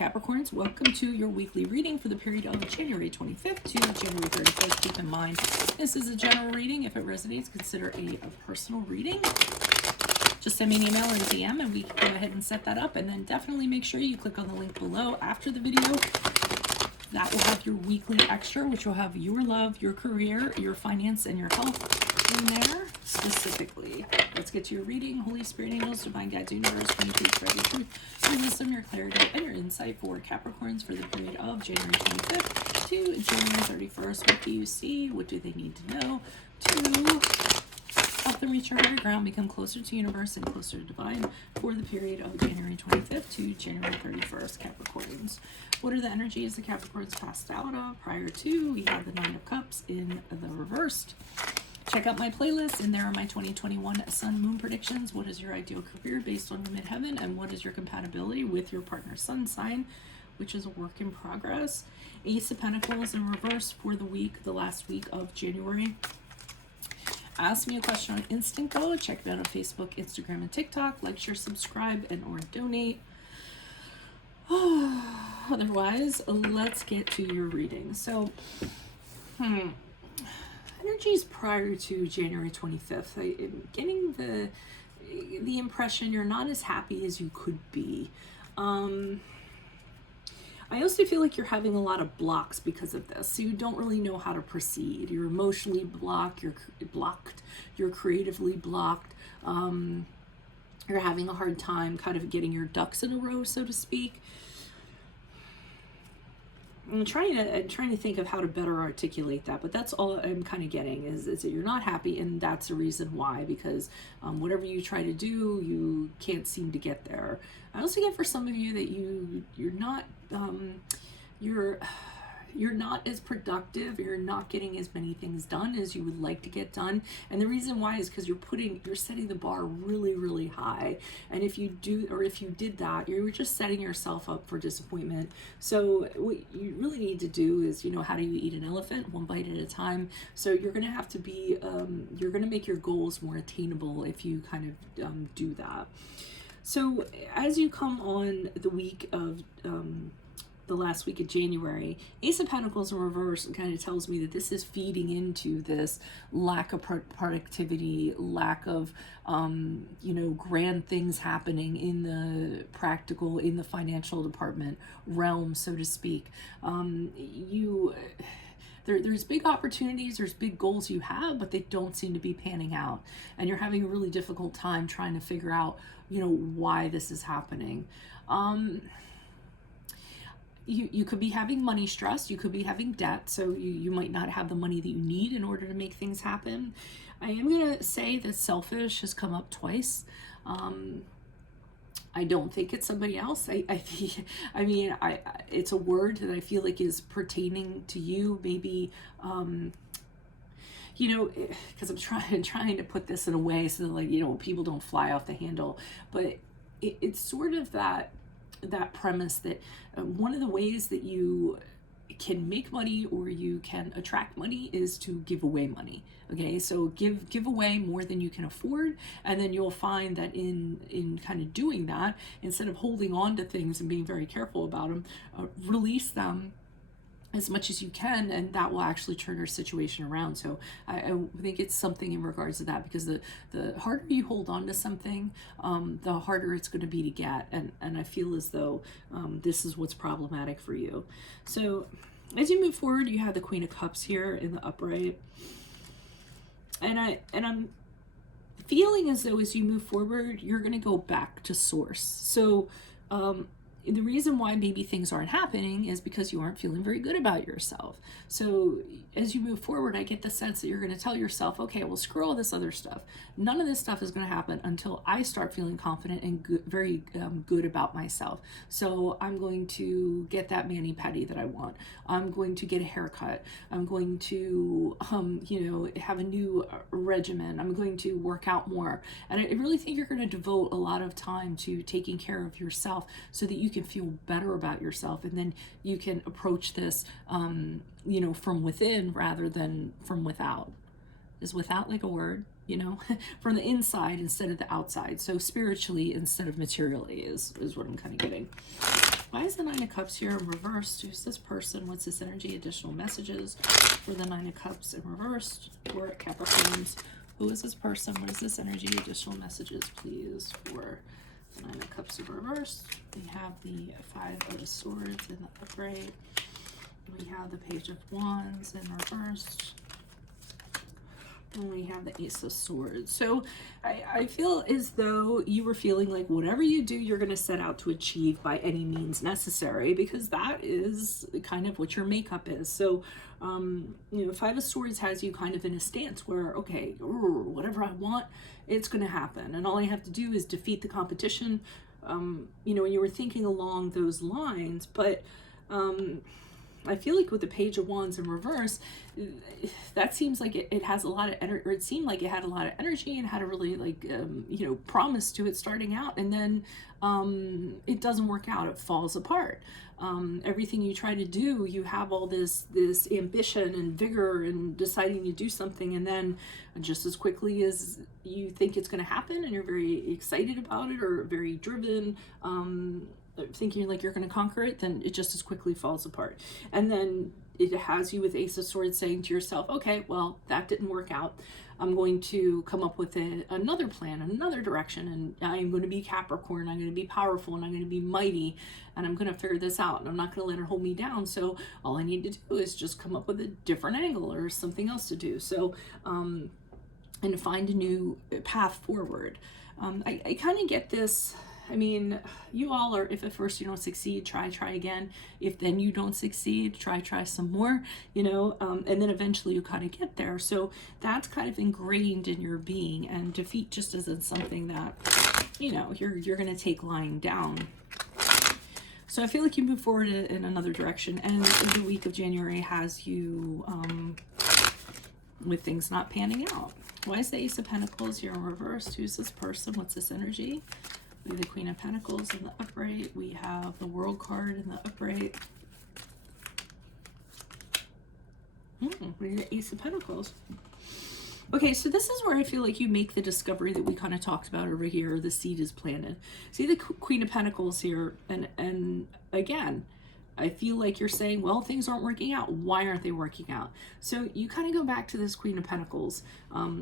Capricorns, welcome to your weekly reading for the period of January 25th to January 31st. Keep in mind, this is a general reading. If it resonates, consider a personal reading. Just send me an email or a DM and we can go ahead and set that up. And then definitely make sure you click on the link below after the video. That will have your weekly extra, which will have your love, your career, your finance, and your health in there specifically. Let's get to your reading. Holy Spirit, angels, divine guides, universe, communicate, spread your truth, your wisdom, your clarity, and your insight for Capricorns for the period of January 25th to January 31st. What do you see? What do they need to know to help them reach your higher ground, become closer to universe and closer to divine for the period of January 25th to January 31st, Capricorns? What are the energies the Capricorns passed out of prior to? We have the Nine of Cups in the reversed. Check out my playlist, and there are my 2021 Sun Moon predictions. What is your ideal career based on your midheaven, and what is your compatibility with your partner's sun sign, which is a work in progress. Ace of Pentacles in reverse for the week, the last week of January. Ask me a question on Instant Go. Check me out on Facebook, Instagram, and TikTok. Like, share, subscribe, and or donate. Otherwise, let's get to your reading. So, energies prior to January 25th. I'm getting the impression you're not as happy as you could be. I also feel like you're having a lot of blocks because of this. So you don't really know how to proceed. You're emotionally blocked, you're creatively blocked. You're having a hard time kind of getting your ducks in a row, so to speak. I'm trying to think of how to better articulate that, but that's all I'm kind of getting is that you're not happy, and that's the reason why, because whatever you try to do, you can't seem to get there. I also get for some of you that you're not you're not as productive, you're not getting as many things done as you would like to get done. And the reason why is because you're setting the bar really, really high. And if you did that, you're just setting yourself up for disappointment. So what you really need to do is, how do you eat an elephant? One bite at a time. So you're going to have to be, you're going to make your goals more attainable if you kind of do that. So as you come on the week of, the last week of January, Ace of Pentacles in reverse kind of tells me that this is feeding into this lack of productivity, lack of, grand things happening in the practical, in the financial department realm, so to speak. There's big opportunities, there's big goals you have, but they don't seem to be panning out. And you're having a really difficult time trying to figure out, why this is happening. You could be having money stress, you could be having debt, so you might not have the money that you need in order to make things happen. I am going to say that selfish has come up twice. I don't think it's somebody else. It's a word that I feel like is pertaining to you, maybe, because I'm trying to put this in a way so that, people don't fly off the handle, but it's sort of that premise that one of the ways that you can make money or you can attract money is to give away money. Okay, so give away more than you can afford, and then you'll find that in kind of doing that, instead of holding on to things and being very careful about them, release them as much as you can, and that will actually turn your situation around. So I think it's something in regards to that, because the harder you hold on to something, the harder it's going to be to get, and I feel as though this is what's problematic for you. So as you move forward, you have the Queen of Cups here in the upright, and I'm feeling as though as you move forward, you're going to go back to source. So the reason why maybe things aren't happening is because you aren't feeling very good about yourself. So as you move forward, I get the sense that you're going to tell yourself, okay, well, screw all this other stuff. None of this stuff is going to happen until I start feeling confident and very good about myself. So I'm going to get that mani-pedi that I want. I'm going to get a haircut. I'm going to, have a new regimen. I'm going to work out more. And I really think you're going to devote a lot of time to taking care of yourself so that you can feel better about yourself, and then you can approach this from within rather than from without. Is without like a word? you know, from the inside instead of the outside. So spiritually instead of materially is what I'm kind of getting. Why is the Nine of Cups here in reversed? Who's this person? What's this energy? Additional messages for the Nine of Cups in reversed for Capricorns. Who is this person? What is this energy? Additional messages, please, for the Nine of Cups in reversed. We have the Five of Swords in the upright. We have the Page of Wands in reversed. And we have the Ace of Swords. So I feel as though you were feeling like whatever you do, you're going to set out to achieve by any means necessary, because that is kind of what your makeup is. So, you know, Five of Swords has you kind of in a stance where, okay, whatever I want, it's going to happen. And all I have to do is defeat the competition. You know, and you were thinking along those lines, but I feel like with the Page of Wands in reverse, that seems like it has a lot of energy, or it seemed like it had a lot of energy and had a really like, you know, promise to it starting out. And then it doesn't work out. It falls apart. Everything you try to do, you have all this ambition and vigor and deciding to do something. And then just as quickly as you think it's going to happen and you're very excited about it or very driven, thinking like you're going to conquer it, then it just as quickly falls apart. And then it has you with Ace of Swords saying to yourself, okay, well, that didn't work out. I'm going to come up with another plan, another direction, and I'm going to be Capricorn. I'm going to be powerful, and I'm going to be mighty, and I'm going to figure this out, and I'm not going to let it hold me down. So all I need to do is just come up with a different angle or something else to do. So, and to find a new path forward. I kind of get this. I mean, you all are, if at first you don't succeed, try again. If then you don't succeed, try some more, you know, and then eventually you kind of get there. So that's kind of ingrained in your being, and defeat just isn't something that, you know, you're going to take lying down. So I feel like you move forward in another direction, and the week of January has you with things not panning out. Why is the Ace of Pentacles here in reverse? Who's this person? What's this energy? We have the Queen of Pentacles in the upright. We have the World card in the upright. We have the Ace of Pentacles. Okay, so this is where I feel like you make the discovery that we kind of talked about over here. The seed is planted. See the Queen of Pentacles here, and again, I feel like you're saying, well, things aren't working out. Why aren't they working out? So you kind of go back to this Queen of Pentacles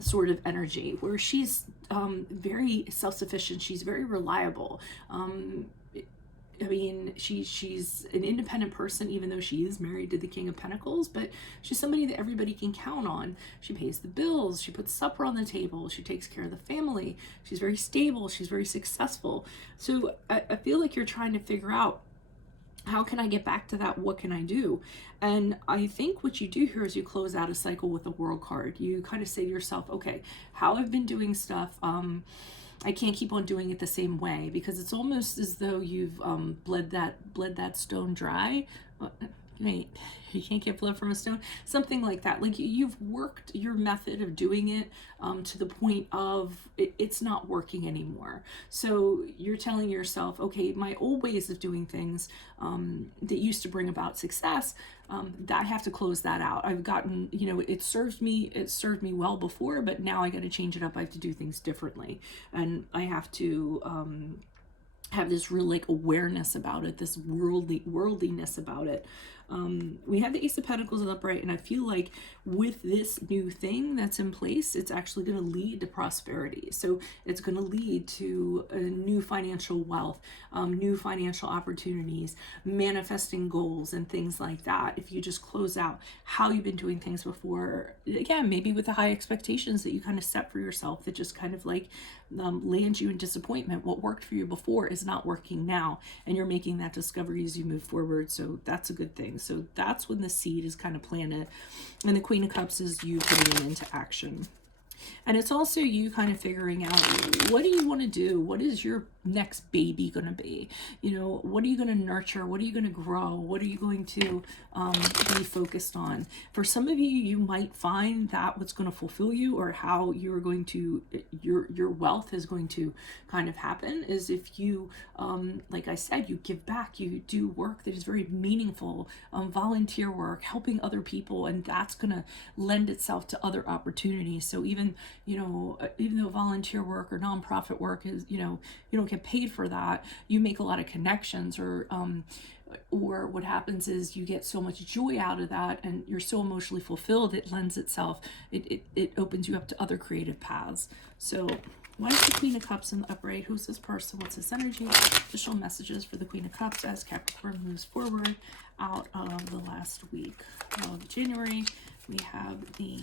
sort of energy, where she's very self-sufficient. She's very reliable. I mean, she's an independent person, even though she is married to the King of Pentacles, but she's somebody that everybody can count on. She pays the bills. She puts supper on the table. She takes care of the family. She's very stable. She's very successful. So I feel like you're trying to figure out, how can I get back to that? What can I do? And I think what you do here is you close out a cycle with the World card. You kind of say to yourself, okay, how I've been doing stuff, I can't keep on doing it the same way, because it's almost as though you've bled that stone dry. Wait, you can't get blood from a stone, something like that. Like you've worked your method of doing it to the point of it's not working anymore. So you're telling yourself, okay, my old ways of doing things that used to bring about success, I have to close that out. I've gotten, you know, it served me well before, but now I got to change it up. I have to do things differently, and I have to have this real like awareness about it, this worldliness about it. We have the Ace of Pentacles in the upright, and I feel like with this new thing that's in place, it's actually going to lead to prosperity. So it's going to lead to a new financial wealth, new financial opportunities, manifesting goals and things like that. If you just close out how you've been doing things before, again, maybe with the high expectations that you kind of set for yourself that just kind of like lands you in disappointment. What worked for you before is not working now, and you're making that discovery as you move forward. So that's a good thing. So that's when the seed is kind of planted, and the Queen of Cups is you putting it into action. And it's also you kind of figuring out, what do you want to do? What is your next baby going to be? You know, what are you going to nurture? What are you going to grow? What are you going to be focused on? For some of you, you might find that what's going to fulfill you, or how you're going to, your wealth is going to kind of happen, is if you, like I said, you give back, you do work that is very meaningful, volunteer work, helping other people, and that's going to lend itself to other opportunities. So even, you know, even though volunteer work or nonprofit work is, you know, you don't get paid for that, you make a lot of connections, or what happens is you get so much joy out of that, and you're so emotionally fulfilled, it lends itself, it opens you up to other creative paths. So why is the Queen of Cups in the upright? Who's this person? What's this energy? Official messages for the Queen of Cups as Capricorn moves forward out of the last week of January. We have the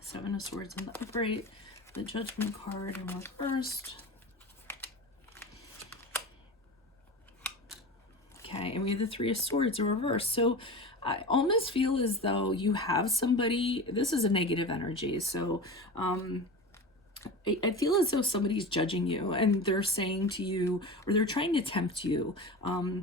Seven of Swords in the upright, the Judgment card in reversed. Okay, and we have the Three of Swords in reverse. So I almost feel as though you have somebody, this is a negative energy. So I feel as though somebody's judging you, and they're saying to you, or they're trying to tempt you.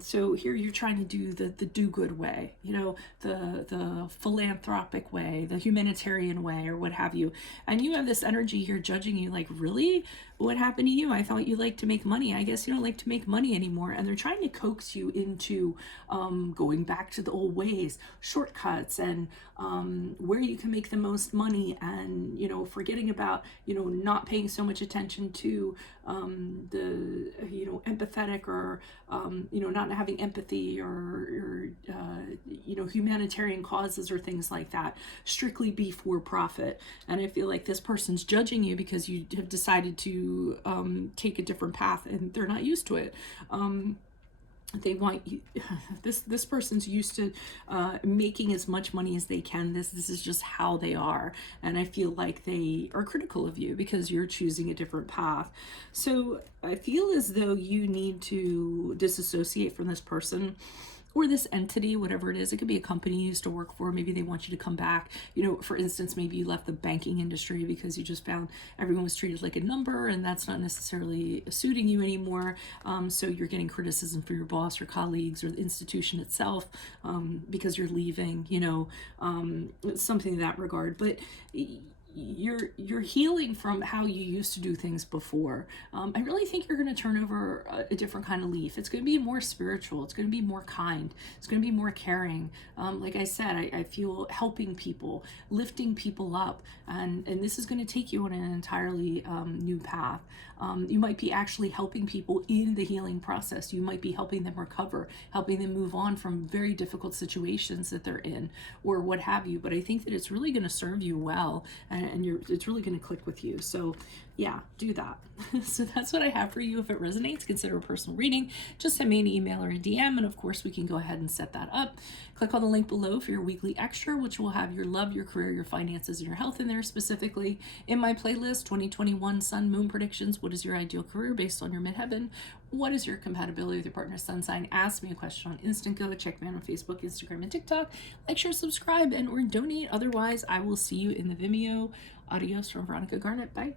So here you're trying to do the do-good way, you know, the philanthropic way, the humanitarian way, or what have you. And you have this energy here judging you, like, really? What happened to you? I thought you liked to make money. I guess you don't like to make money anymore. And they're trying to coax you into going back to the old ways, shortcuts, and where you can make the most money, and, you know, forgetting about, you know, not paying so much attention to the, you know, empathetic, or you know, not having empathy, or you know, humanitarian causes or things like that. Strictly be for profit. And I feel like this person's judging you because you have decided to take a different path, and they're not used to it. They want you, this person's used to making as much money as they can. This is just how they are, and I feel like they are critical of you because you're choosing a different path. So I feel as though you need to disassociate from this person or this entity, whatever it is. It could be a company you used to work for. Maybe they want you to come back. You know, for instance, maybe you left the banking industry because you just found everyone was treated like a number, and that's not necessarily suiting you anymore. So you're getting criticism from your boss or colleagues or the institution itself because you're leaving, you know, something in that regard. But you're healing from how you used to do things before. I really think you're going to turn over a different kind of leaf. It's going to be more spiritual. It's going to be more kind. It's going to be more caring. Like I said, I feel helping people, lifting people up, and this is going to take you on an entirely new path. You might be actually helping people in the healing process. You might be helping them recover, helping them move on from very difficult situations that they're in, or what have you. But I think that it's really going to serve you well, and it's really going to click with you. So yeah, do that. So that's what I have for you. If it resonates, consider a personal reading. Just send me an email or a DM, and of course we can go ahead and set that up. Click on the link below for your weekly extra, which will have your love, your career, your finances, and your health in there specifically. In my playlist, 2021 Sun Moon Predictions. What is your ideal career based on your midheaven? What is your compatibility with your partner's sun sign? Ask me a question on Instant Go. Check me out on Facebook, Instagram, and TikTok. Like, share, subscribe, and or donate. Otherwise, I will see you in the Vimeo. Adios from Veronica Garnett. Bye.